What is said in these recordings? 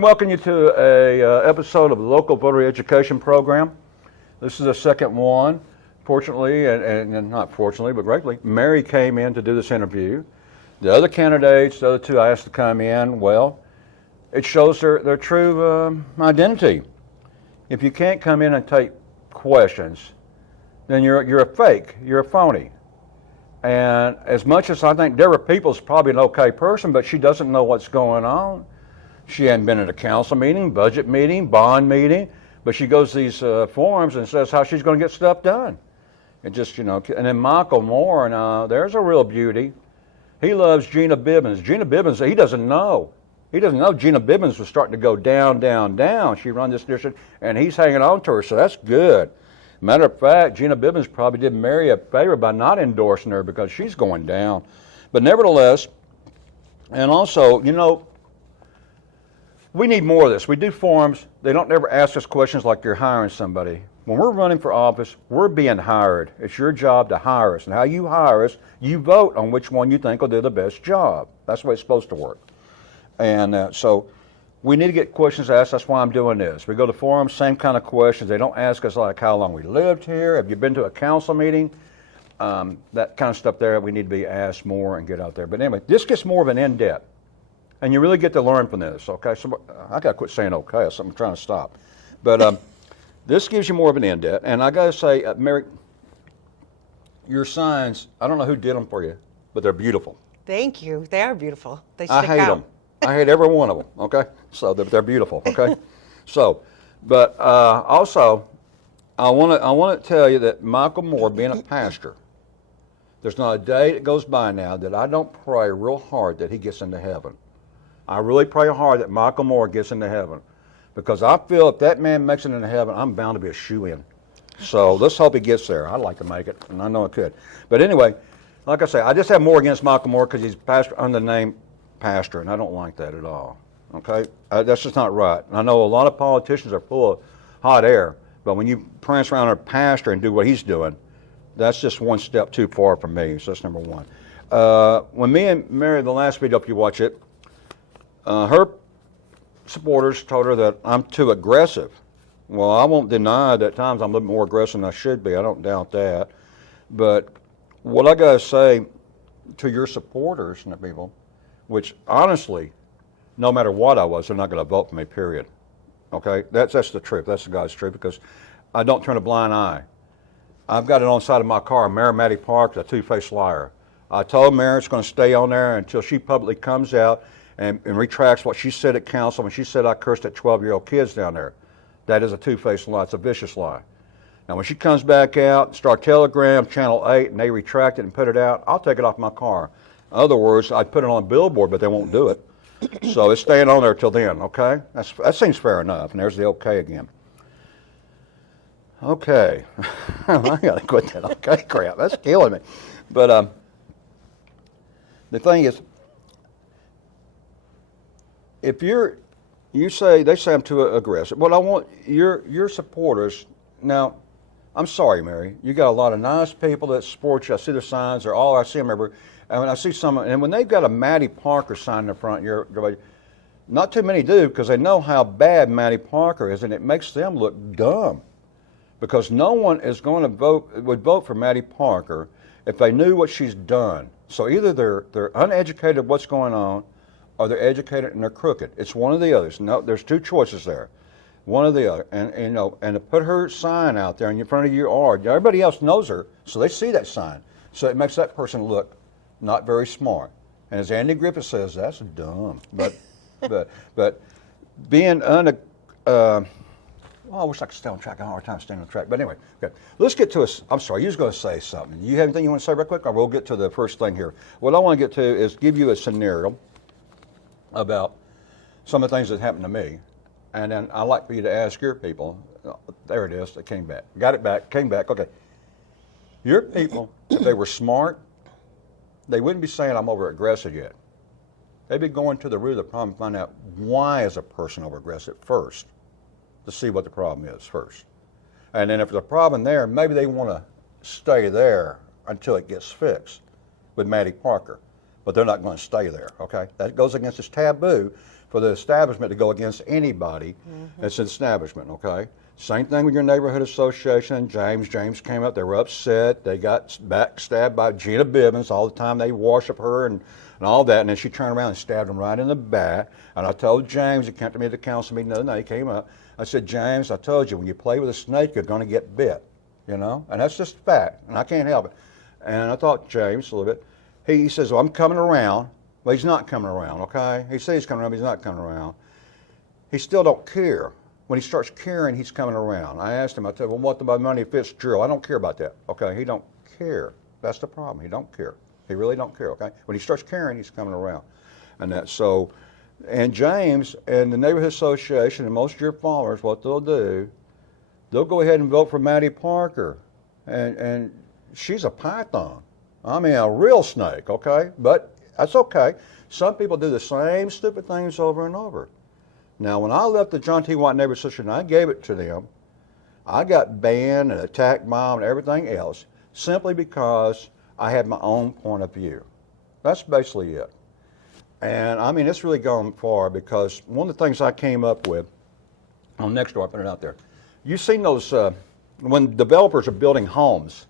Welcome you to a episode of the local voter education program. This is the second one. Fortunately, and not fortunately, but greatly, Mary came in to do this interview. The other candidates, the other two I asked to come in, well, it shows their true identity. If you can't come in and take questions, then you're a fake, you're a phony. And as much as I think Deborah Peoples is probably an okay person, but she doesn't know what's going on. She hadn't been at a council meeting, budget meeting, bond meeting, but she goes to these forums and says how she's going to get stuff done. And just, and then Michael Moore, and there's a real beauty. He loves Gina Bibbins. Gina Bibbins, he doesn't know. He doesn't know Gina Bibbins was starting to go down, down, down. She run this district, and he's hanging on to her, so that's good. Matter of fact, Gina Bibbins probably did Mary a favor by not endorsing her because she's going down. But nevertheless, and also, we need more of this. We do forums. They don't ever ask us questions like you're hiring somebody. When we're running for office, we're being hired. It's your job to hire us. And how you hire us, you vote on which one you think will do the best job. That's the way it's supposed to work. And so we need to get questions asked. That's why I'm doing this. We go to forums, same kind of questions. They don't ask us like how long we lived here. Have you been to a council meeting? That kind of stuff there, we need to be asked more and get out there. But anyway, this gets more of an in-depth. And you really get to learn from this, okay? So I got to quit saying okay, so I'm trying to stop. But this gives you more of an in-depth. And I got to say, Mary, your signs, I don't know who did them for you, but they're beautiful. Thank you. They are beautiful. They stick I hate out. them. I hate every one of them, okay? So they're beautiful, okay? So, but also, I want to tell you that Michael Moore, being a pastor, there's not a day that goes by now that I don't pray real hard that he gets into heaven. I really pray hard that Michael Moore gets into heaven because I feel if that man makes it into heaven, I'm bound to be a shoo-in. So let's hope he gets there. I'd like to make it, and I know I could. But anyway, like I say, I just have more against Michael Moore because he's pastor under the name pastor, and I don't like that at all. Okay? That's just not right. And I know a lot of politicians are full of hot air, but when you prance around a pastor and do what he's doing, that's just one step too far for me. So that's number one. When me and Mary, the last video, if you watch it, her supporters told her that I'm too aggressive. Well, I won't deny that at times I'm a little more aggressive than I should be. I don't doubt that. But what I got to say to your supporters and the people, which honestly, no matter what I was, they're not going to vote for me, period. Okay? That's the truth. That's the God's truth because I don't turn a blind eye. I've got it on the side of my car. Mayor Maddie Park is a two-faced liar. I told Mayor it's going to stay on there until she publicly comes out and retracts what she said at council when she said I cursed at 12-year-old kids down there. That is a two-faced lie. It's a vicious lie. Now, when she comes back out, Star Telegram, Channel 8, and they retract it and put it out, I'll take it off my car. In other words, I'd put it on a billboard, but they won't do it. So it's staying on there till then, okay? That seems fair enough, and there's the okay again. Okay. I got to quit that okay crap. That's killing me. But the thing is, if they say I'm too aggressive. Well, I want your supporters. Now, I'm sorry, Mary. You got a lot of nice people that support you. I see their signs. They're all I see them everywhere. And when I see some, and when they've got a Maddie Parker sign in the front, not too many do because they know how bad Maddie Parker is, and it makes them look dumb. Because no one is going to would vote for Maddie Parker if they knew what she's done. So either they're uneducated what's going on, or they're educated and they're crooked. It's one of the others. No, there's two choices there. One or the other. And to put her sign out there in front of your yard, everybody else knows her, so they see that sign. So it makes that person look not very smart. And as Andy Griffith says, that's dumb. But being I wish I could stay on track. I have a hard time staying on track. But anyway, okay. Let's get to I'm sorry, you was going to say something. You have anything you want to say real quick? Or we'll get to the first thing here. What I want to get to is give you a scenario about some of the things that happened to me. And then I'd like for you to ask your people. There it is. It came back. Got it back. Came back. Okay. Your people, if they were smart, they wouldn't be saying I'm over aggressive yet. They'd be going to the root of the problem and find out why is a person over aggressive first, to see what the problem is first. And then if there's a problem there, maybe they want to stay there until it gets fixed with Maddie Parker. But they're not going to stay there, okay? That goes against this taboo for the establishment to go against anybody that's an establishment, okay? Same thing with your neighborhood association. James came up, they were upset. They got backstabbed by Gina Bibbins all the time. They worship her and all that. And then she turned around and stabbed him right in the back. And I told James, he came to me at the council meeting the other night, he came up. I said, James, I told you, when you play with a snake, you're going to get bit, you know? And that's just a fact, and I can't help it. And I thought, James, a little bit. He says, well, I'm coming around. Well, he's not coming around, okay? He says he's coming around, but he's not coming around. He still don't care. When he starts caring, he's coming around. I asked him, I said, well, what about Money Fitzgerald? I don't care about that, okay? He don't care. That's the problem. He don't care. He really don't care, okay? When he starts caring, he's coming around. And that's so, and James and the neighborhood association and most of your followers, what they'll do, they'll go ahead and vote for Maddie Parker. And she's a python. I mean, a real snake, okay? But that's okay. Some people do the same stupid things over and over. Now, when I left the John T. White Neighborhood Association, I gave it to them. I got banned and attacked mom and everything else simply because I had my own point of view. That's basically it. And I mean, it's really gone far because one of the things I came up with on Nextdoor, I put it out there. You've seen those, when developers are building homes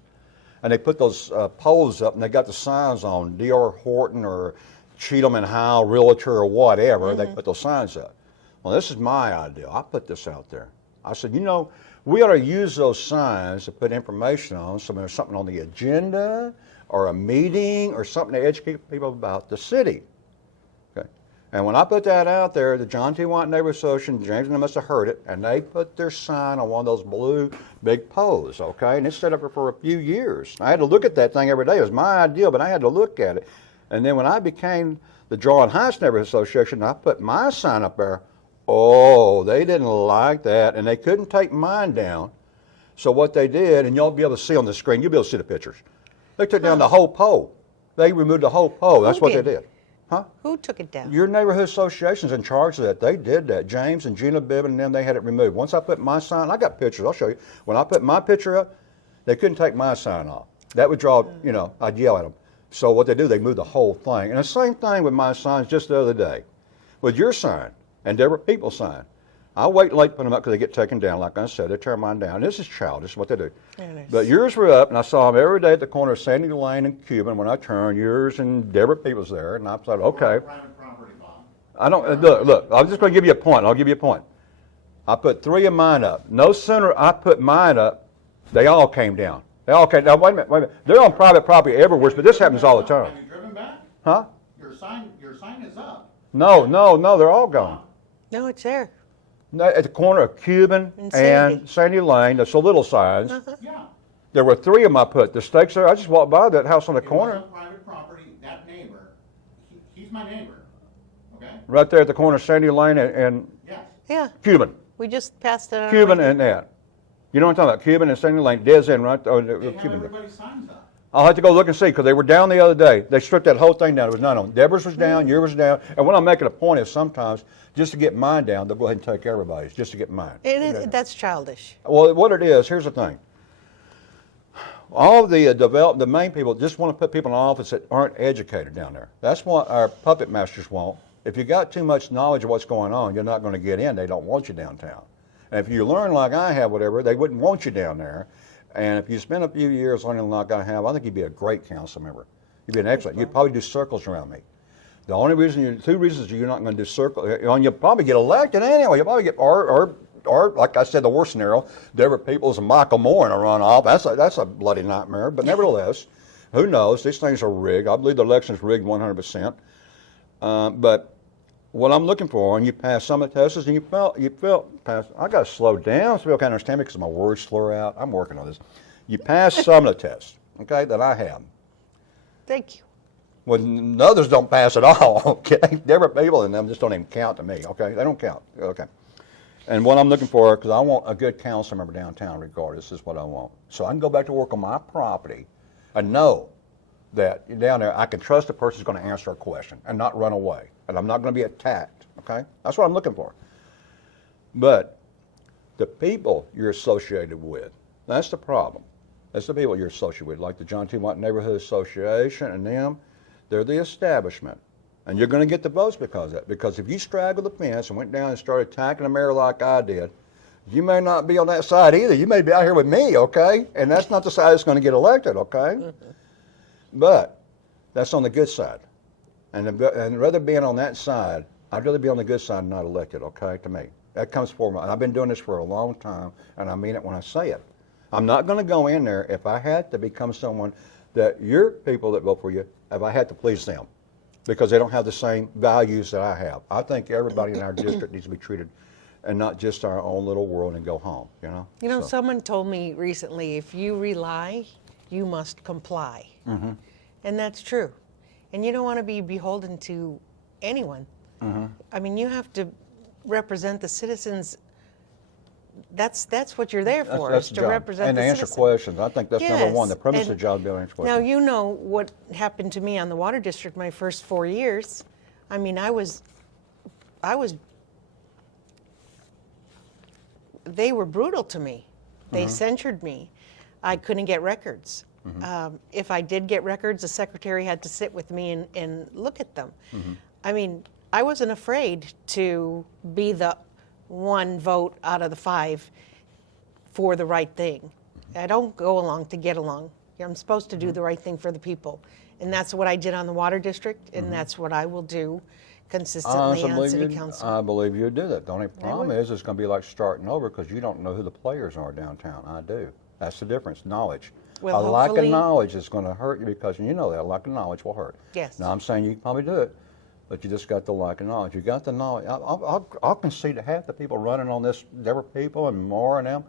and they put those poles up and they got the signs on, D.R. Horton or Cheatham and Howe, Realtor or whatever, they put those signs up. Well, this is my idea. I put this out there. I said, you know, we ought to use those signs to put information on, so there's something on the agenda or a meeting or something to educate people about the city. Okay. And when I put that out there, the John T. White Neighborhood Association, James and them must have heard it, and they put their sign on one of those blue big poles, okay? And it's set up for a few years. I had to look at that thing every day. It was my idea, but I had to look at it. And then when I became the Jarlin Heights Neighborhood Association, I put my sign up there. Oh, they didn't like that, and they couldn't take mine down. So what they did, and you'll be able to see on the screen, you'll be able to see the pictures. They took down the whole pole. They removed the whole pole. That's what they did. Huh? Who took it down? Your neighborhood association's in charge of that. They did that. James and Gina Bibbin and them, they had it removed. Once I put my sign, I got pictures, I'll show you. When I put my picture up, they couldn't take my sign off. That would draw, you know, I'd yell at them. So what they do, they moved the whole thing. And the same thing with my signs just the other day. With your sign and Deborah Peoples' sign. I wait late putting them up because they get taken down. Like I said, they tear mine down. This is childish, what they do. But yours were up, and I saw them every day at the corner of Sandy Lane and Cuban. When I turned, yours and Deborah Peoples there, and I thought, okay. Private property, Bob. I don't look. I'm just going to give you a point. I'll give you a point. I put 3 of mine up. No sooner I put mine up, they all came down. They all came. Now wait a minute. They're on private property everywhere, but this happens all the time. Have you driven back? Huh? Your sign is up. No, they're all gone. No, it's there. No, at the corner of Cuban and Sandy Lane, that's the little signs. Yeah. There were 3 of them I put. The stakes there, I just walked by that house on the corner. It wasn't private property. That neighbor, he's my neighbor. Okay? Right there at the corner of Sandy Lane and Yes. Yeah, Cuban. we just passed it on. Cuban and that. You know what I'm talking about? Cuban and Sandy Lane, dead end right there. They have Cuban. everybody's signs up. I'll have to go look and see because they were down the other day. They stripped that whole thing down. There was none of them. Deborah's was down, yours was down. And what I'm making a point is sometimes just to get mine down, they'll go ahead and take everybody's just to get mine. That's childish. Well, what it is, here's the thing. All of the main people just want to put people in office that aren't educated down there. That's what our puppet masters want. If you got too much knowledge of what's going on, you're not going to get in. They don't want you downtown. And if you learn like I have, whatever, they wouldn't want you down there. And if you spend a few years learning like I have, I think you'd be a great council member. You'd be an excellent. You'd probably do circles around me. The only reason, 2 reasons you're not going to do circles, and you'll probably get elected anyway. You'll probably get, or like I said, the worst scenario, Deborah Peoples and Michael Moore in a runoff. That's a bloody nightmare. But nevertheless, who knows? These things are rigged. I believe the election's rigged 100%. But what I'm looking for, and you pass some of the tests, and you felt pass. I got to slow down so people can understand me because my words slur out. I'm working on this. You pass some of the tests, okay, that I have. Thank you. When the others don't pass at all, okay? Deborah People and them just don't even count to me, okay? They don't count, okay? And what I'm looking for, because I want a good council member downtown regardless, is what I want. So I can go back to work on my property and know that down there I can trust the person's going to answer a question and not run away. And I'm not going to be attacked, okay? That's what I'm looking for. But the people you're associated with, that's the problem. That's the people you're associated with, like the John T. White Neighborhood Association and them. They're the establishment. And you're going to get the votes because of that. Because if you straggled the fence and went down and started attacking the mayor like I did, you may not be on that side either. You may be out here with me, okay? And that's not the side that's going to get elected, okay? But that's on the good side. And rather being on that side, I'd rather be on the good side and not elected, okay, to me. That comes forward. And I've been doing this for a long time, and I mean it when I say it. I'm not going to go in there if I had to become someone that your people that vote for you, if I had to please them, because they don't have the same values that I have. I think everybody in our district needs to be treated, and not just our own little world and go home, you know? You know, So, someone told me recently, if you rely, you must comply. Mm-hmm. And that's true. And you don't want to be beholden to anyone. Mm-hmm. I mean, you have to represent the citizens. That's what you're there for, that's is the to job. represent and the to answer citizens. questions. I think that's number one. The Yes, premise of the and job is to answer questions. Now, you know what happened to me on the water district my first 4 years. I mean, they were brutal to me. They censured me. I couldn't get records. If I did get records, the secretary had to sit with me and look at them. I mean, I wasn't afraid to be the one vote out of the 5 for the right thing. I don't go along to get along. I'm supposed to do the right thing for the people. And that's what I did on the water district, and that's what I will do consistently on city council. I believe you do that. The only problem is it's going to be like starting over because you don't know who the players are downtown. I do. That's the difference. Knowledge. Well, a lack of hopefully- knowledge is going to hurt you because you know that a lack of knowledge will hurt. Yes. Now I'm saying you can probably do it, but you just got the lack of knowledge. You got the knowledge. I'll concede that half the people running on this, there were people and more and them,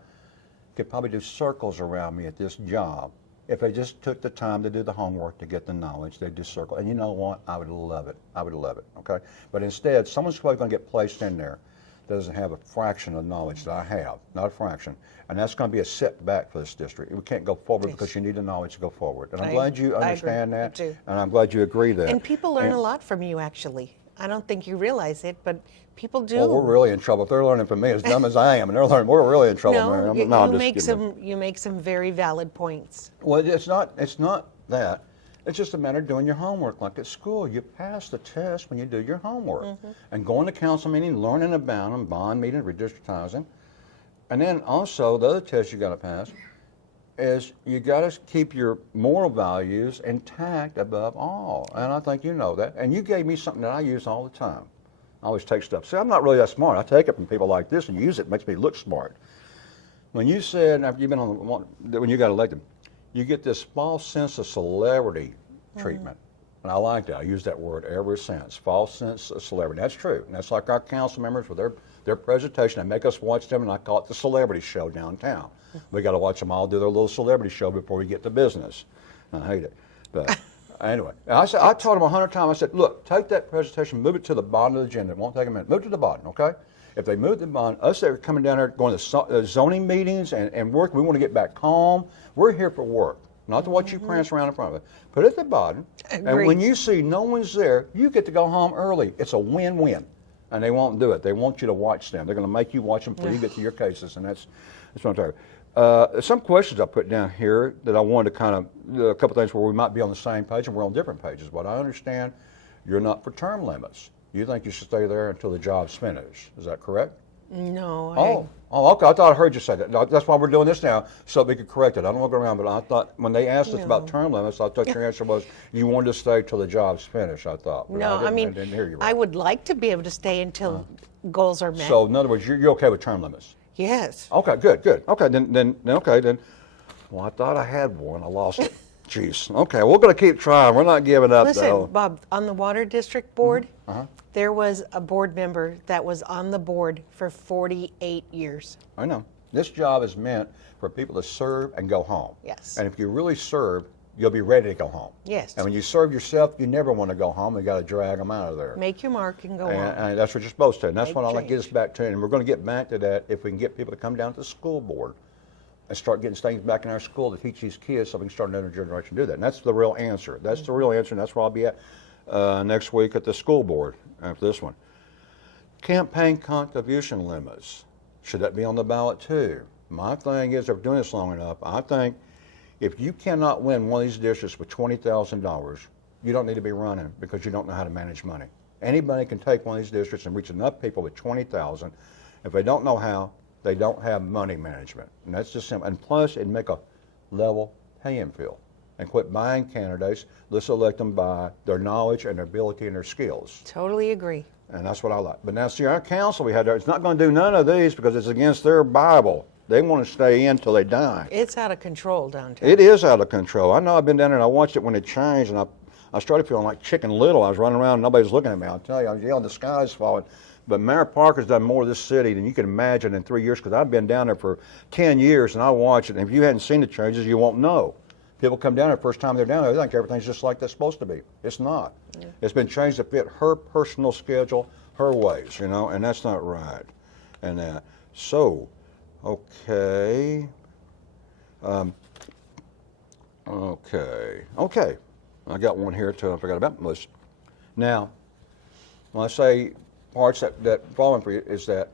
could probably do circles around me at this job. If they just took the time to do the homework to get the knowledge, they'd do circle. And you know what? I would love it. I would love it, okay? But instead, someone's probably going to get placed in there that doesn't have a fraction of knowledge that I have, not a fraction. And that's going to be a setback for this district. We can't go forward Yes. because you need the knowledge to go forward. And I'm I- glad you I agree. understand Me that. too. And I'm glad you agree that. And people learn And- a lot from you, actually. I don't think you realize it, but people do. Well, we're really in trouble. If they're learning from me, as dumb as I am, and they're learning, we're really in trouble, man. No, I'm you just make kidding. you make some very valid points. Well, it's not that. It's just a matter of doing your homework. Like at school, you pass the test when you do your homework. And going to council meetings, learning about them, bond meetings, redistrictizing. And then also, the other test you got to pass is you got to keep your moral values intact above all. And I think you know that. And you gave me something that I use all the time. I always take stuff. See, I'm not really that smart. I take it from people like this and use it. It makes me look smart. When you said, after you've been on, when you got elected, you get this false sense of celebrity treatment. And I like that. I use that word ever since. False sense of celebrity. That's true. And that's like our council members with their presentation. They make us watch them, and I call it the celebrity show downtown. We got to watch them all do their little celebrity show before we get to business. I hate it. But anyway, I told them 100 times, I said, look, take that presentation, move it to the bottom of the agenda. It won't take a minute. Move it to the bottom, okay? If they move to the bottom, us that are coming down there going to zoning meetings and work, we want to get back calm. We're here for work, not to watch you prance around in front of it. Put it at the bottom. And Agreed. when you see no one's there, you get to go home early. It's a win-win. And they won't do it. They want you to watch them. They're going to make you watch them before you get to your cases, and that's what I'm talking about. Some questions I put down here that I wanted to kind of, a couple things where we might be on the same page and we're on different pages. But I understand you're not for term limits. You think you should stay there until the job's finished. Is that correct? No. Okay. I thought I heard you say that. That's why we're doing this now, so we could correct it. I don't want to go around, but I thought when they asked us about term limits, I thought your answer was you wanted to stay till the job's finished. I thought. But No, I didn't hear you right. I would like to be able to stay until goals are met. So in other words, you're okay with term limits. Yes. Okay, good. Okay, then. Well, I thought I had one. I lost it. Jeez. Okay, we're going to keep trying. We're not giving up, Listen, though. Bob, on the Water District Board, there was a board member that was on the board for 48 years. I know. This job is meant for people to serve and go home. Yes. And if you really serve, you'll be ready to go home. Yes. And when you serve yourself, you never want to go home. You got to drag them out of there. Make your mark and go And, on. and that's what you're supposed to. And that's Make what I like to get us change. back to. And we're going to get back to that if we can get people to come down to the school board and start getting things back in our school to teach these kids so we can start another generation to do that. And that's the real answer. That's the real answer, and that's where I'll be at next week at the school board after this one. Campaign contribution limits. Should that be on the ballot too? My thing is, if we're doing this long enough, I think if you cannot win one of these districts with $20,000, you don't need to be running because you don't know how to manage money. Anybody can take one of these districts and reach enough people with 20,000. If they don't know how, they don't have money management. And that's just simple. And plus, it'd make a level playing field. And quit buying candidates. Let's elect them by their knowledge and their ability and their skills. Totally agree. And that's what I like. But now, see, our council we had there, it's not going to do none of these because it's against their Bible. They want to stay in till they die. It's out of control downtown. It is out of control. I know I've been down there and I watched it when it changed, and I started feeling like Chicken Little. I was running around and nobody's looking at me. I'll tell you, I was yelling, the sky's falling. But Mayor Parker's done more of this city than you can imagine in 3 years, because I've been down there for 10 years and I watch it. And if you hadn't seen the changes, you won't know. People come down there the first time they're down there, they think everything's just like that's supposed to be. It's not. Yeah. It's been changed to fit her personal schedule, her ways, you know, and that's not right. And so, okay. Okay. I got one here too. I forgot about this. Now, when I say parts that falling for you is that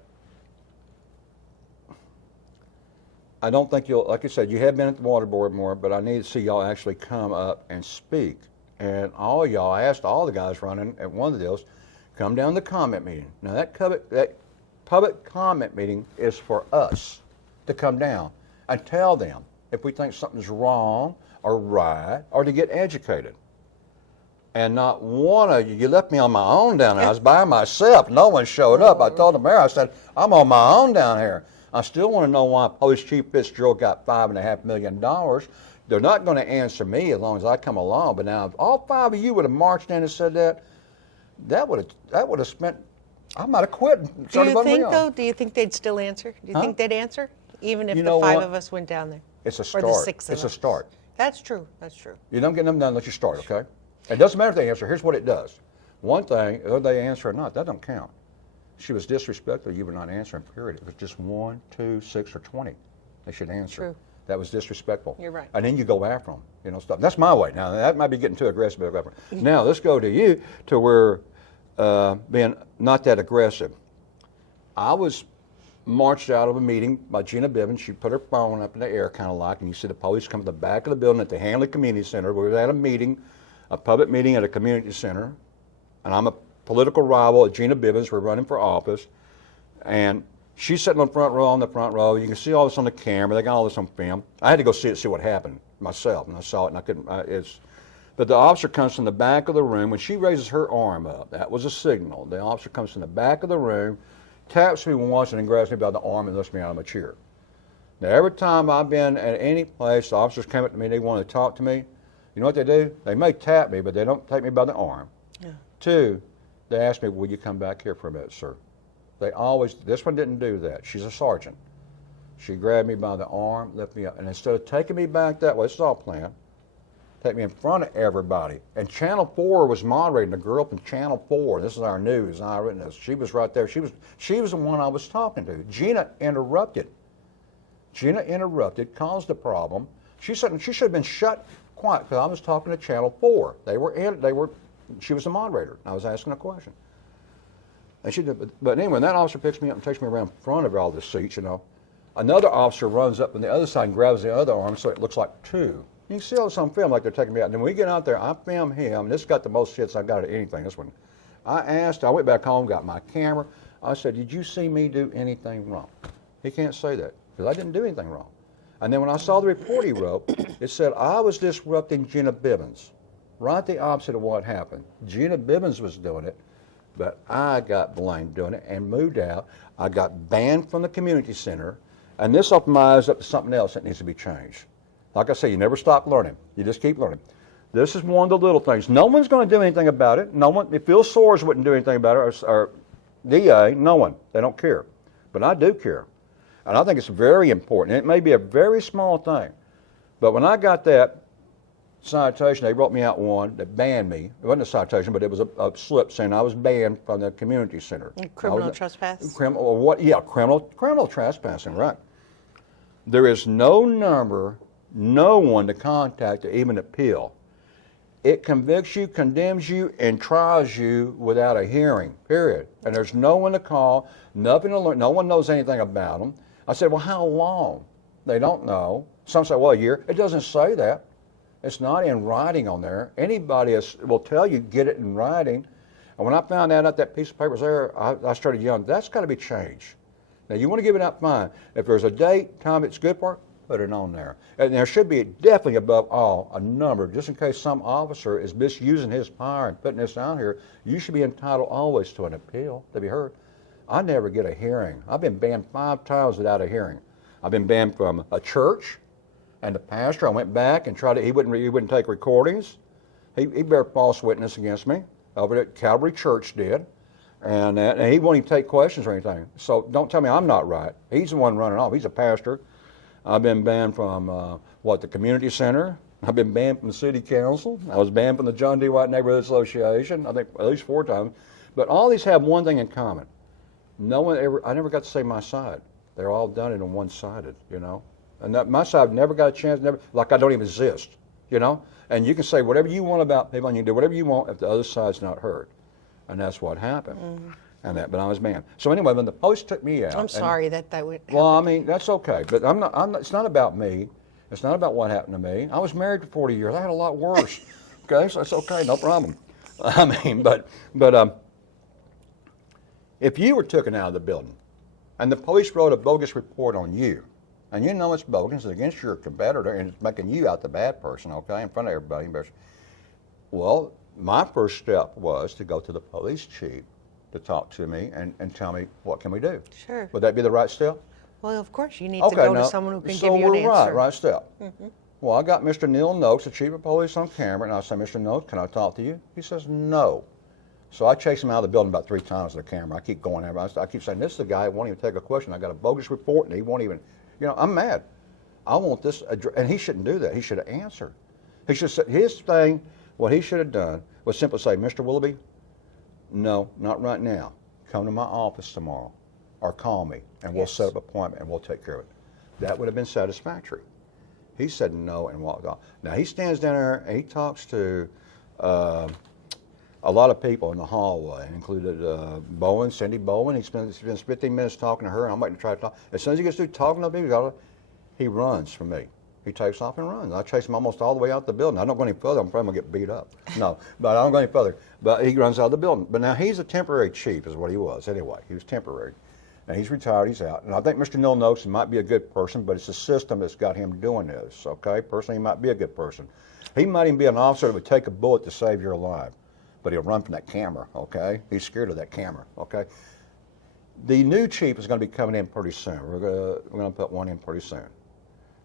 I don't think you'll, like I said, you have been at the water board more, but I need to see y'all actually come up and speak. And all of y'all, I asked all the guys running at one of the deals, come down to the comment meeting. Now that public comment meeting is for us to come down and tell them if we think something's wrong or right, or to get educated. And not one of you left me on my own down there. I was by myself. No one showed up. I told the mayor, I said, I'm on my own down here. I still want to know why Police Chief Fitzgerald got $5.5 million. They're not going to answer me as long as I come along. But now, if all 5 of you would have marched in and said that would have spent. I might have quit. Do you think though? Do you think they'd still answer? Do you think they'd answer, even if the 5 of us went down there? It's a start. Or the 6 of us. It's a start. That's true. That's true. You don't get them done unless you start. Okay. It doesn't matter if they answer. Here's what it does. One thing, whether they answer or not, that don't count. She was disrespectful. You were not answering, period. It was just 1, 2, 6, or 20. They should answer. True. That was disrespectful. You're right. And then you go after them. You know, stuff. That's my way. Now, that might be getting too aggressive. Now, let's go to you to where being not that aggressive. I was marched out of a meeting by Gina Bivens. She put her phone up in the air, kind of like, and you see the police come to the back of the building at the Hanley Community Center. We were at a meeting, a public meeting at a community center, and I'm a political rival at Gina Bivens. We're running for office, and she's sitting on the front row. You can see all this on the camera. They got all this on film. I had to go see what happened myself, and I saw it, and I couldn't. But the officer comes from the back of the room. When she raises her arm up, that was a signal. The officer comes from the back of the room, taps me once, and then grabs me by the arm and lifts me out of my chair. Now, every time I've been at any place, the officers come up to me, they want to talk to me. You know what they do? They may tap me, but they don't take me by the arm. Yeah. 2, they ask me, will you come back here for a minute, sir? They always, this one didn't do that. She's a sergeant. She grabbed me by the arm, lifted me up, and instead of taking me back that way, it's all planned, take me in front of everybody. And Channel 4 was moderating, the girl from Channel 4, this is our news, eyewitness, she was right there. She was the one I was talking to. Gina interrupted, caused a problem. She should have been shut quiet because I was talking to Channel 4. She was the moderator. I was asking a question. And she did, but anyway, that officer picks me up and takes me around in front of all the seats, you know. Another officer runs up on the other side and grabs the other arm so it looks like 2. You can see all this on film like they're taking me out. And then when we get out there, I film him. And this got the most hits I got at anything, this one. I went back home, got my camera. I said, did you see me do anything wrong? He can't say that because I didn't do anything wrong. And then when I saw the report he wrote, it said I was disrupting Gina Bivens. Right the opposite of what happened. Gina Bivens was doing it, but I got blamed doing it and moved out. I got banned from the community center, and this opened my eyes up to something else that needs to be changed. Like I say, you never stop learning. You just keep learning. This is one of the little things. No one's going to do anything about it. No one, if Phil Soares wouldn't do anything about it, or DA, no one. They don't care. But I do care. And I think it's very important. It may be a very small thing. But when I got that citation, they wrote me out one that banned me. It wasn't a citation, but it was a slip saying I was banned from the community center. Criminal trespass? Criminal trespassing, right. There is no number, no one to contact to even appeal. It convicts you, condemns you, and tries you without a hearing, period. And there's no one to call, nothing to learn, no one knows anything about them. I said, well, how long? They don't know. Some say, well, a year. It doesn't say that. It's not in writing on there. Anybody will tell you, get it in writing. And when I found out that piece of paper was there, I started yelling, that's got to be changed. Now, you want to give it out, fine. If there's a date, time it's good for, put it on there. And there should be definitely above all a number, just in case some officer is misusing his power and putting this down here. You should be entitled always to an appeal to be heard. I never get a hearing. I've been banned 5 times without a hearing. I've been banned from a church, and the pastor, I went back and tried to, he wouldn't take recordings. He bare false witness against me over at Calvary Church did. And he won't even take questions or anything. So don't tell me I'm not right. He's the one running off. He's a pastor. I've been banned from, the community center. I've been banned from the city council. I was banned from the John D. White Neighborhood Association, I think at least 4 times. But all these have one thing in common. I never got to say my side. They're all done it on one-sided, you know. And my side never got a chance, like I don't even exist, you know. And you can say whatever you want about people, and you can do whatever you want if the other side's not heard. And that's what happened. But I was banned. So anyway, when the police took me out. I'm sorry that would happen. Well, I mean, that's okay. But it's not about me. It's not about what happened to me. I was married for 40 years. I had a lot worse. Okay, so it's okay, no problem. I mean, but if you were taken out of the building and the police wrote a bogus report on you, and you know it's bogus, it's against your competitor, and it's making you out the bad person, okay, in front of everybody. Well, my first step was to go to the police chief to talk to me and tell me, what can we do? Sure. Would that be the right step? Well, of course, you need to go to someone who can give you an answer. Right step. Well, I got Mr. Neil Noakes, the chief of police, on camera, and I said, Mr. Noakes, can I talk to you? He says, no. So I chased him out of the building about 3 times with the camera. I keep going there. I keep saying, this is the guy who won't even take a question. I got a bogus report, and he won't even, I'm mad. I want this, and he shouldn't do that. He should have answered. He should have said, what he should have done was simply say, Mr. Willoughby, no, not right now. Come to my office tomorrow or call me, and we'll set up an appointment, and we'll take care of it. That would have been satisfactory. He said no and walked off. Now, he stands down there, and he talks to a lot of people in the hallway, included Bowen, Cindy Bowen. He spends 15 minutes talking to her, and I'm waiting to try to talk. As soon as he gets through talking to people, he runs from me. He takes off and runs. I chase him almost all the way out the building. I don't go any further. I'm probably going to get beat up. No, but I don't go any further. But he runs out of the building. But now he's a temporary chief is what he was anyway. He was temporary. And he's retired. He's out. And I think Mr. Neil Noakes might be a good person, but it's the system that's got him doing this, okay? Personally, he might be a good person. He might even be an officer that would take a bullet to save your life. But he'll run from that camera, okay? He's scared of that camera, okay? The new chief is going to be coming in pretty soon. We're going to put one in pretty soon.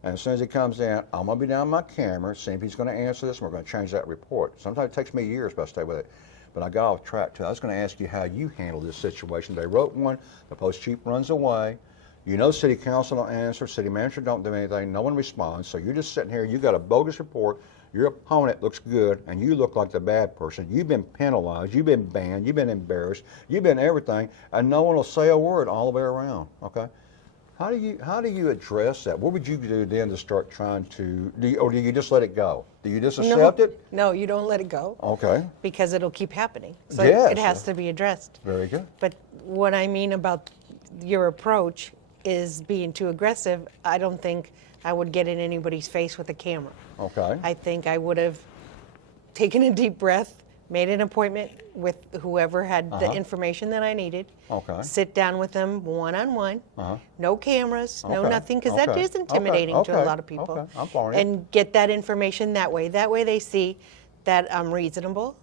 And as soon as he comes in, I'm going to be down my camera, see if he's going to answer this, and we're going to change that report. Sometimes it takes me years, but I stay with it. But I got off track, too. I was going to ask you how you handle this situation. They wrote one, the post chief runs away. You know city council don't answer, city manager don't do anything, no one responds. So you're just sitting here, you got a bogus report, your opponent looks good, and you look like the bad person. You've been penalized, you've been banned, you've been embarrassed, you've been everything, and no one will say a word all the way around, okay? How do you address that? What would you do then to start trying to, or do you just let it go? Do you just accept it? No, you don't let it go. Okay. Because it'll keep happening. So Yes. it has to be addressed. Very good. But what I mean about your approach is being too aggressive. I don't think I would get in anybody's face with a camera. Okay. I think I would have taken a deep breath, made an appointment with whoever had the information that I needed. Okay. Sit down with them one-on-one. No cameras, no Okay. nothing, because that Okay. is intimidating to a Okay. lot of people. Okay. I'm following you. And get that information that way. That way they see that I'm reasonable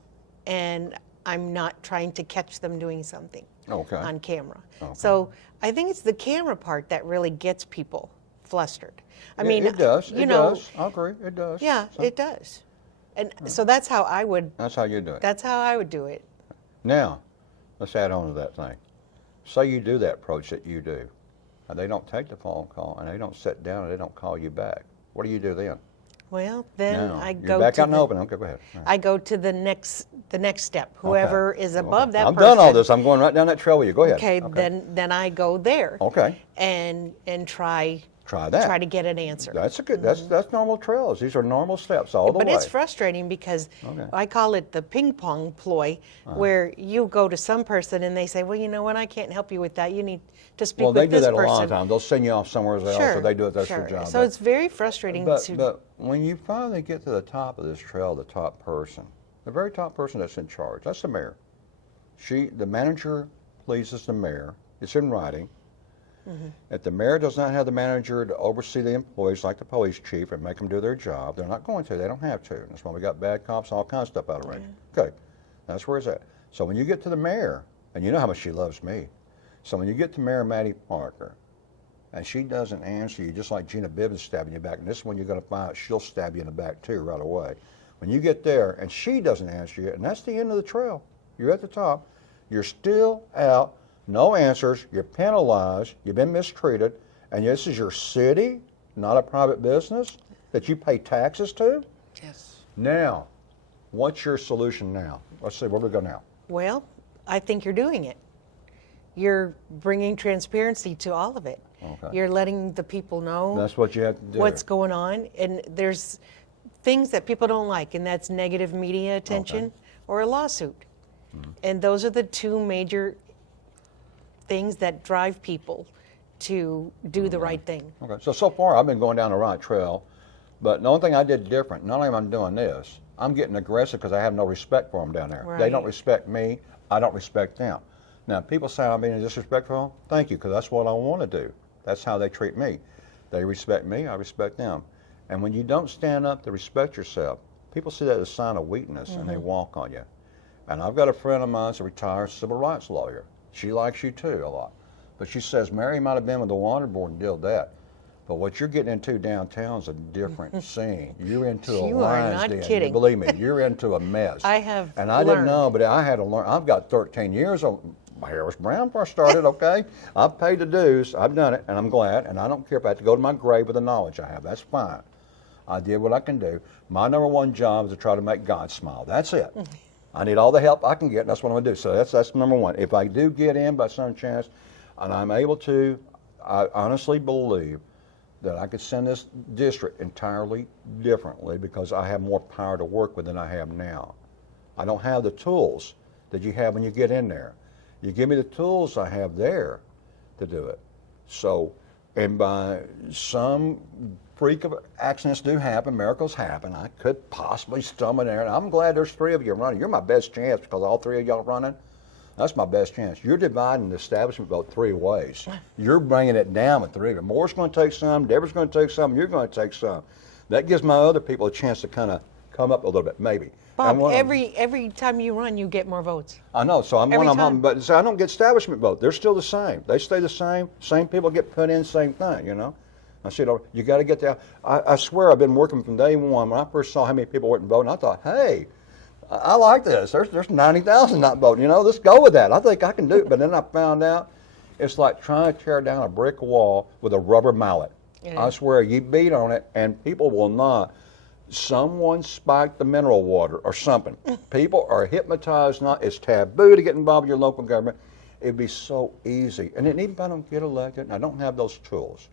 and I'm not trying to catch them doing something Okay. on camera. Okay. So I think it's the camera part that really gets people flustered. I mean, it does. you It know, does. I agree. It does. yeah, So- it does. And so that's how I would. That's how you do it. That's how I would do it. Now, let's add on to that thing. Say you do that approach that you do, and they don't take the phone call, and they don't sit down, and they don't call you back. What do you do then? Well, then Now, I you're go back to out in the the, open. Okay, go ahead. All right. I go to the next step. Whoever is above that I'm person. done all this. I'm going right down that trail with you. Go ahead. Okay, then I go there. Okay. And try Try that. try to get an answer. That's a good. That's normal trails. These are normal steps all the But way. it's frustrating because Okay. I call it the ping pong ploy, where you go to some person and they say, well, you know what, I can't help you with that. You need to speak Well, with they do this that a person. lot of times. They'll send you off somewhere else, or they do it. That's sure. their job. So it's very frustrating to. But when you finally get to the top of this trail, the top person, the very top person that's in charge, that's the mayor. The manager pleases the mayor. It's in writing. If the mayor does not have the manager to oversee the employees like the police chief and make them do their job, they're not going to. They don't have to. That's why we got bad cops, all kinds of stuff out of range. Okay, that's where it's at. So when you get to the mayor, and you know how much she loves me, so when you get to Mayor Maddie Parker, and she doesn't answer you, just like Gina Bibbins stabbing you back, and this is when you're going to find out she'll stab you in the back too right away. When you get there and she doesn't answer you, and that's the end of the trail, you're at the top, you're still out, no answers, you're penalized, you've been mistreated, and this is your city, not a private business that you pay taxes to? Yes. Now, what's your solution now? Let's see, where do we go now? Well, I think you're doing it. You're bringing transparency to all of it. Okay. You're letting the people know That's what you have to do. what's going on, and there's things that people don't like, and that's negative media attention or a lawsuit. And those are the two major things that drive people to do the right thing. Okay, so far I've been going down the right trail, but the only thing I did different, not only am I doing this, I'm getting aggressive because I have no respect for them down there. They don't Right. respect me, I don't respect them. Now, people say I'm being disrespectful. Thank you, because that's what I want to do. That's how they treat me. They respect me, I respect them. And when you don't stand up to respect yourself, people see that as a sign of weakness and they walk on you. And I've got a friend of mine that's a retired civil rights lawyer. She likes you too a lot. But she says, Mary might have been with the water board and did that. But what you're getting into downtown is a different scene. You're into a You are lion's not den. kidding. Believe me, you're into a mess. I have And I didn't learned. know, but I had to learn. I've got 13 years of, my hair was brown before I started, okay? I've paid the dues, I've done it, and I'm glad, and I don't care if I have to go to my grave with the knowledge I have. That's fine. I did what I can do. My number one job is to try to make God smile. That's it. I need all the help I can get, and that's what I'm going to do. So that's number one. If I do get in by some chance, and I'm able to, I honestly believe that I could send this district entirely differently because I have more power to work with than I have now. I don't have the tools that you have when you get in there. You give me the tools I have there to do it. So, and by some freak of accidents do happen, miracles happen, I could possibly stumble there. And I'm glad there's three of you running. You're my best chance because all three of y'all running. That's my best chance. You're dividing the establishment vote three ways. You're bringing it down with three of you. Moore's going to take some, Deborah's going to take some, you're going to take some. That gives my other people a chance to kind of come up a little bit, maybe. Bob, And one of them- every time you run, you get more votes. I know, so I'm Every one of them, time. but so I don't get establishment vote. They're still the same. They stay the same. Same people get put in, same thing, you know. I said, oh, you got to get there. I swear I've been working from day one. When I first saw how many people weren't voting, I thought, hey, I like this. There's 90,000 not voting, you know. Let's go with that. I think I can do it. But then I found out it's like trying to tear down a brick wall with a rubber mallet. Yeah. I swear, you beat on it, and people will not. Someone spiked the mineral water or something. People are hypnotized. Not it's taboo to get involved with your local government. It'd be so easy. And then even if I don't get elected, and I don't have those tools.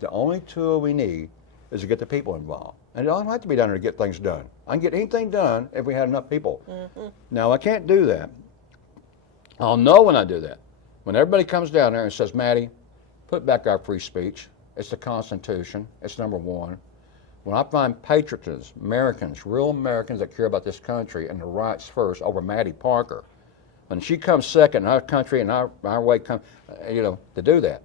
The only tool we need is to get the people involved. And it don't have to be down there to get things done. I can get anything done if we had enough people. Now, I can't do that. I'll know when I do that. When everybody comes down there and says, Maddie, put back our free speech. It's the Constitution. It's number one. When I find patriots, Americans, real Americans that care about this country and the rights first over Maddie Parker, when she comes second in our country and our way come, to do that,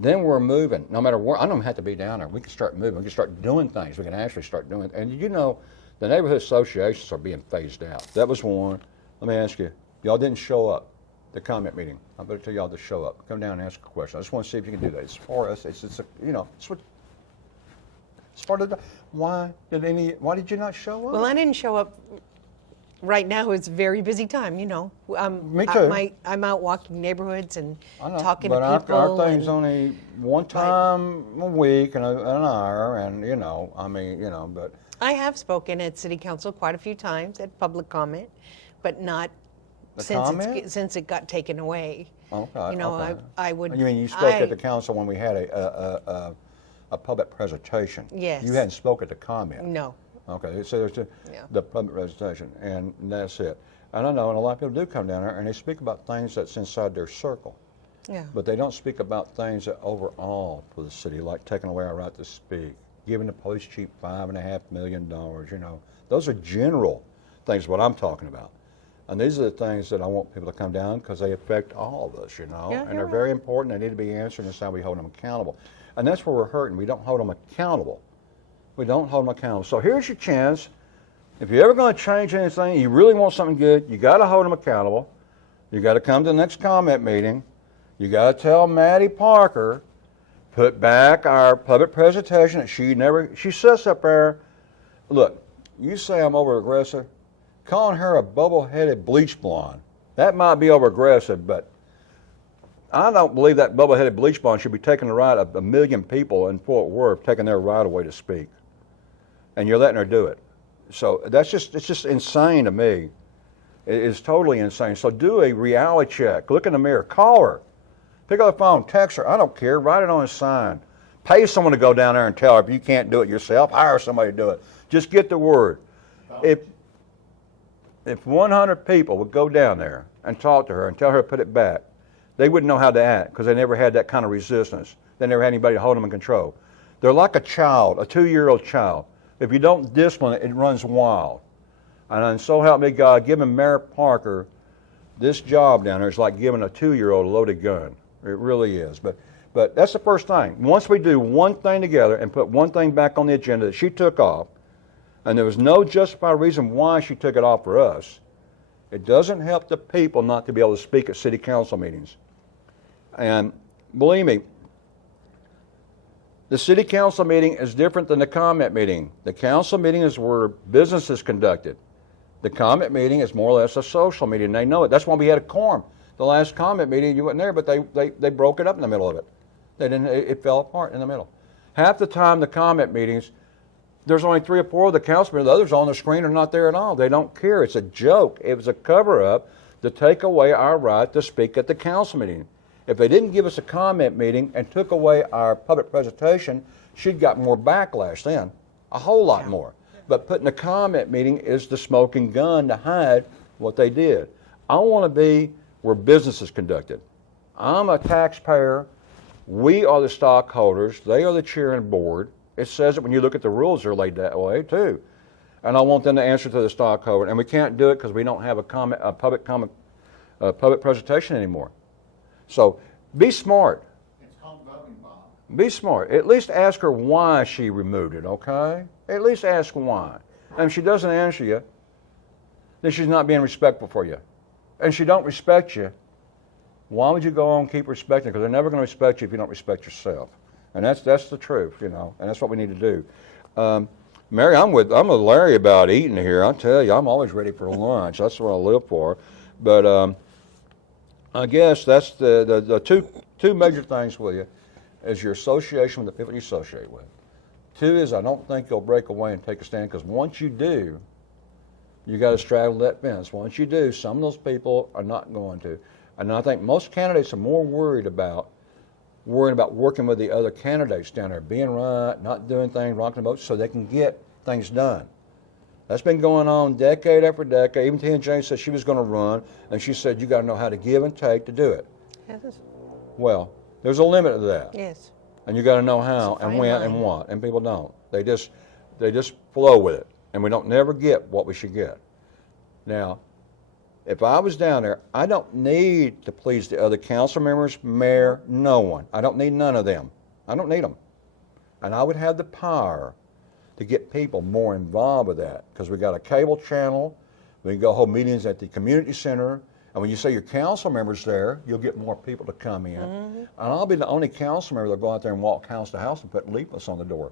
then we're moving. No matter where, I don't have to be down there. We can start moving. We can start doing things. We can actually start doing. And the neighborhood associations are being phased out. That was one. Let me ask you, y'all didn't show up. The comment meeting. I better tell y'all to show up. Come down and ask a question. I just want to see if you can do that. It's for us. It's what. It's part of the. Why did you not show up? Well, I didn't show up. Right now, it's a very busy time, you know. Me too. I'm out walking neighborhoods and I know, talking but to people. our thing's and- only one time a week and an hour, and but I have spoken at City Council quite a few times at public comment, but not The since comment? since it got taken away. Okay, You know, okay. I would. You mean you spoke at the council when we had a public presentation? Yes. You hadn't spoke at the comment? No. Okay, so there's Yeah. the public presentation, and that's it. And I know, and a lot of people do come down there, and they speak about things that's inside their circle. Yeah. But they don't speak about things that overall for the city, like taking away our right to speak, giving the police chief $5.5 million, you know. Those are general things, what I'm talking about. And these are the things that I want people to come down because they affect all of us, you know. Yeah, and you're they're right. very important. They need to be answered, and that's how we hold them accountable. And that's where we're hurting. We don't hold them accountable. We don't hold them accountable. So here's your chance. If you're ever going to change anything, you really want something good, you got to hold them accountable. You got to come to the next comment meeting. You got to tell Maddie Parker, put back our public presentation that she sits up there. Look, you say I'm over aggressive. Calling her a bubble-headed bleach blonde, that might be over aggressive, but I don't believe that bubble-headed bleach blonde should be taking the right of 1 million people in Fort Worth, taking their right away to speak. And you're letting her do it. So it's just insane to me. It is totally insane. So do a reality check. Look in the mirror. Call her. Pick up the phone. Text her. I don't care. Write it on a sign. Pay someone to go down there and tell her if you can't do it yourself. Hire somebody to do it. Just get the word. If 100 people would go down there and talk to her and tell her to put it back, they wouldn't know how to act because they never had that kind of resistance. They never had anybody to hold them in control. They're like a child, a 2-year-old child. If you don't discipline it, it runs wild. And so help me God, giving Mayor Parker this job down there is like giving a 2-year-old a loaded gun. It really is. But that's the first thing. Once we do one thing together and put one thing back on the agenda that she took off, and there was no justified reason why she took it off for us, it doesn't help the people not to be able to speak at city council meetings. And believe me, the city council meeting is different than the comment meeting. The council meeting is where business is conducted. The comment meeting is more or less a social meeting. They know it. That's why we had a quorum. The last comment meeting, you weren't there, but they broke it up in the middle of it. They didn't. It fell apart in the middle. Half the time, the comment meetings, there's only 3 or 4 of the councilmen. The others on the screen are not there at all. They don't care. It's a joke. It was a cover-up to take away our right to speak at the council meeting. If they didn't give us a comment meeting and took away our public presentation, she'd got more backlash then, a whole lot more. But putting a comment meeting is the smoking gun to hide what they did. I want to be where business is conducted. I'm a taxpayer. We are the stockholders. They are the chair and board. It says it when you look at the rules, they're laid that way too. And I want them to answer to the stockholder. And we can't do it because we don't have a public presentation anymore. So be smart. It's called voting, Bob. Be smart. At least ask her why she removed it, okay? At least ask why. And if she doesn't answer you, then she's not being respectful for you. And she don't respect you, why would you go on and keep respecting her? Because they're never going to respect you if you don't respect yourself. And that's the truth, you know, and that's what we need to do. Mary, I'm with Larry about eating here. I tell you, I'm always ready for lunch. That's what I live for. But I guess that's the two major things with you is your association with the people you associate with. 2 is I don't think you'll break away and take a stand because once you do, you got to straddle that fence. Once you do, some of those people are not going to. And I think most candidates are more worried about working with the other candidates down there, being right, not doing things, rocking the boat, so they can get things done. That's been going on decade after decade. Even Tina Jane said she was going to run, and she said you got to know how to give and take to do it. Yes. Well, there's a limit to that, Yes. and you got to know how It's a and fine when line. and what. And people don't. They just flow with it, and we don't never get what we should get. Now, if I was down there, I don't need to please the other council members, mayor, no one. I don't need none of them. I don't need them. And I would have the power to get people more involved with that because we got a cable channel. We can go hold meetings at the community center. And when you say your council members there, you'll get more people to come in. And I'll be the only council member that'll go out there and walk house to house and put leaflets on the door.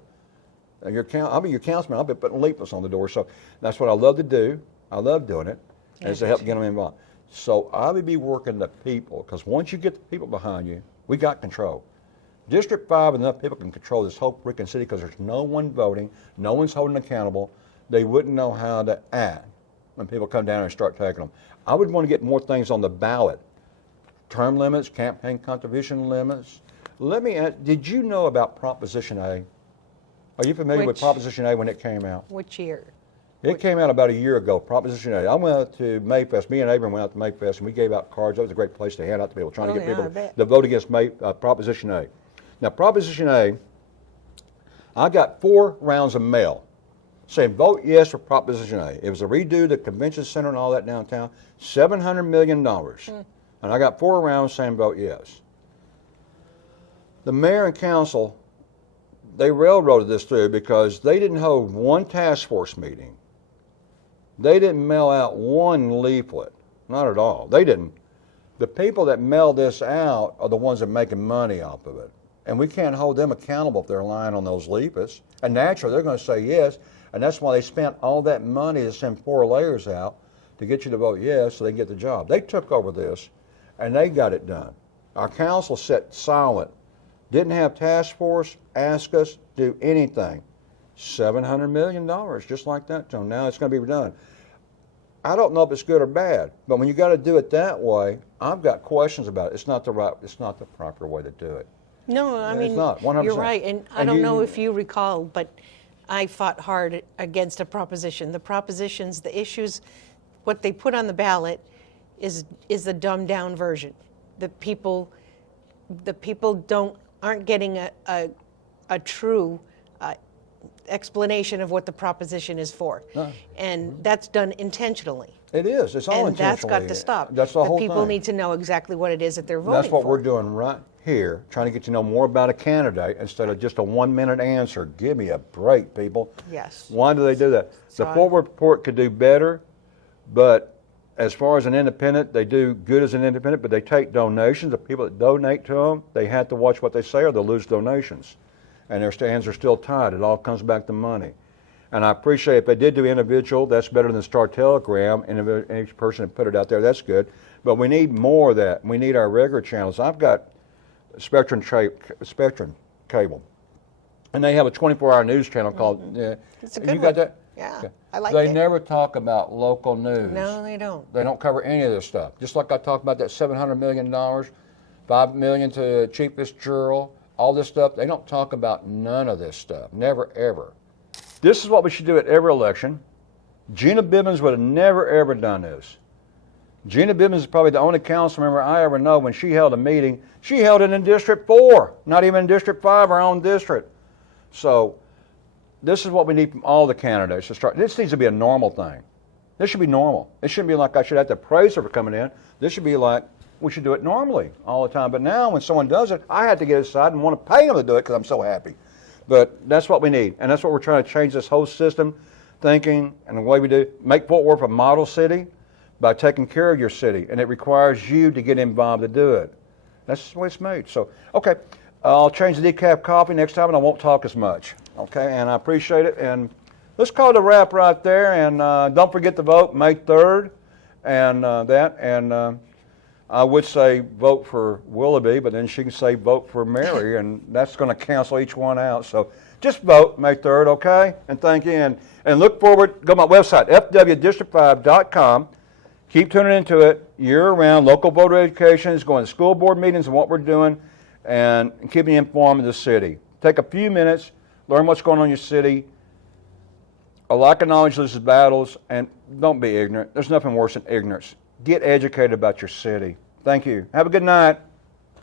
I'll be your councilman. I'll be putting leaflets on the door. So that's what I love to do. I love doing it. Is to help get them involved. So I would be working the people, because once you get the people behind you, we got control. District 5, enough people can control this whole freaking city because there's no one voting, no one's holding accountable. They wouldn't know how to act when people come down and start taking them. I would want to get more things on the ballot term limits, campaign contribution limits. Let me ask, did you know about Proposition A? Are you familiar with Which- Proposition A when it came out? Which year? It came out about a year ago, Proposition A. I went out to Mayfest, me and Abram went out to Mayfest, and we gave out cards. That was a great place to hand out to people, trying to Oh, get yeah, I people bet. to vote against Proposition A. Now, Proposition A, I got 4 rounds of mail saying vote yes for Proposition A. It was a redo the convention center and all that downtown, $700 million. And I got 4 rounds saying vote yes. The mayor and council, they railroaded this through because they didn't hold one task force meeting. They didn't mail out one leaflet, not at all. They didn't. The people that mail this out are the ones that are making money off of it. And we can't hold them accountable if they're lying on those leaflets. And naturally, they're going to say yes. And that's why they spent all that money to send 4 layers out to get you to vote yes so they can get the job. They took over this, and they got it done. Our council sat silent, didn't have task force ask us to do anything. $700 million, just like that. So now it's going to be done. I don't know if it's good or bad, but when you got to do it that way, I've got questions about it. It's not the proper way to do it. No, I It's mean, not, 100%. you're right, and I And don't you- know if you recall, but I fought hard against a proposition. The propositions, the issues, what they put on the ballot is the dumbed down version. The people aren't getting a true explanation of what the proposition is for, and that's done intentionally. It is. It's all And that's got to intentionally. stop. That's the whole people thing. need to know exactly what it is that they're voting That's what for. we're doing right here, trying to get to know more about a candidate instead of just a 1-minute answer. Give me a break, people. Yes. Why do they do that? The So Fort Worth Report could do better, but as far as an independent, they do good as an independent, but they take donations. The people that donate to them, they have to watch what they say or they'll lose donations. And their hands are still tied. It all comes back to money. And I appreciate if they did do individual, that's better than Star Telegram, and each person that put it out there, that's good. But we need more of that. We need our regular channels. I've got Spectrum Cable, and they have a 24-hour news channel called, It's a you good got one. that? Yeah, Okay. I like They it. never talk about local news. No, they don't. They don't cover any of this stuff. Just like I talked about that $700 million, $5 million to Chief Fitzgerald, all this stuff. They don't talk about none of this stuff. Never, ever. This is what we should do at every election. Gina Bibbins would have never, ever done this. Gina Bibbins is probably the only council member I ever know when she held a meeting. She held it in District 4, not even in District 5, our own district. So this is what we need from all the candidates to start. This needs to be a normal thing. This should be normal. It shouldn't be like I should have to praise her for coming in. This should be like we should do it normally all the time. But now when someone does it, I have to get aside and want to pay them to do it because I'm so happy. But that's what we need, and that's what we're trying to change this whole system, thinking and the way we do. Make Fort Worth a model city by taking care of your city, and it requires you to get involved to do it. That's the way it's made. So, okay, I'll change the decaf coffee next time, and I won't talk as much. Okay, and I appreciate it. And let's call it a wrap right there. And don't forget to vote May 3rd, and that. And I would say vote for Willoughby, but then she can say vote for Mary, and that's going to cancel each one out. So just vote May 3rd, okay? And thank you. And look forward, go to my website, fwdistrict5.com. Keep tuning into it year-round. Local voter education is going to school board meetings and what we're doing, and keeping you informed of the city. Take a few minutes, learn what's going on in your city. A lack of knowledge loses battles, and don't be ignorant. There's nothing worse than ignorance. Get educated about your city. Thank you. Have a good night.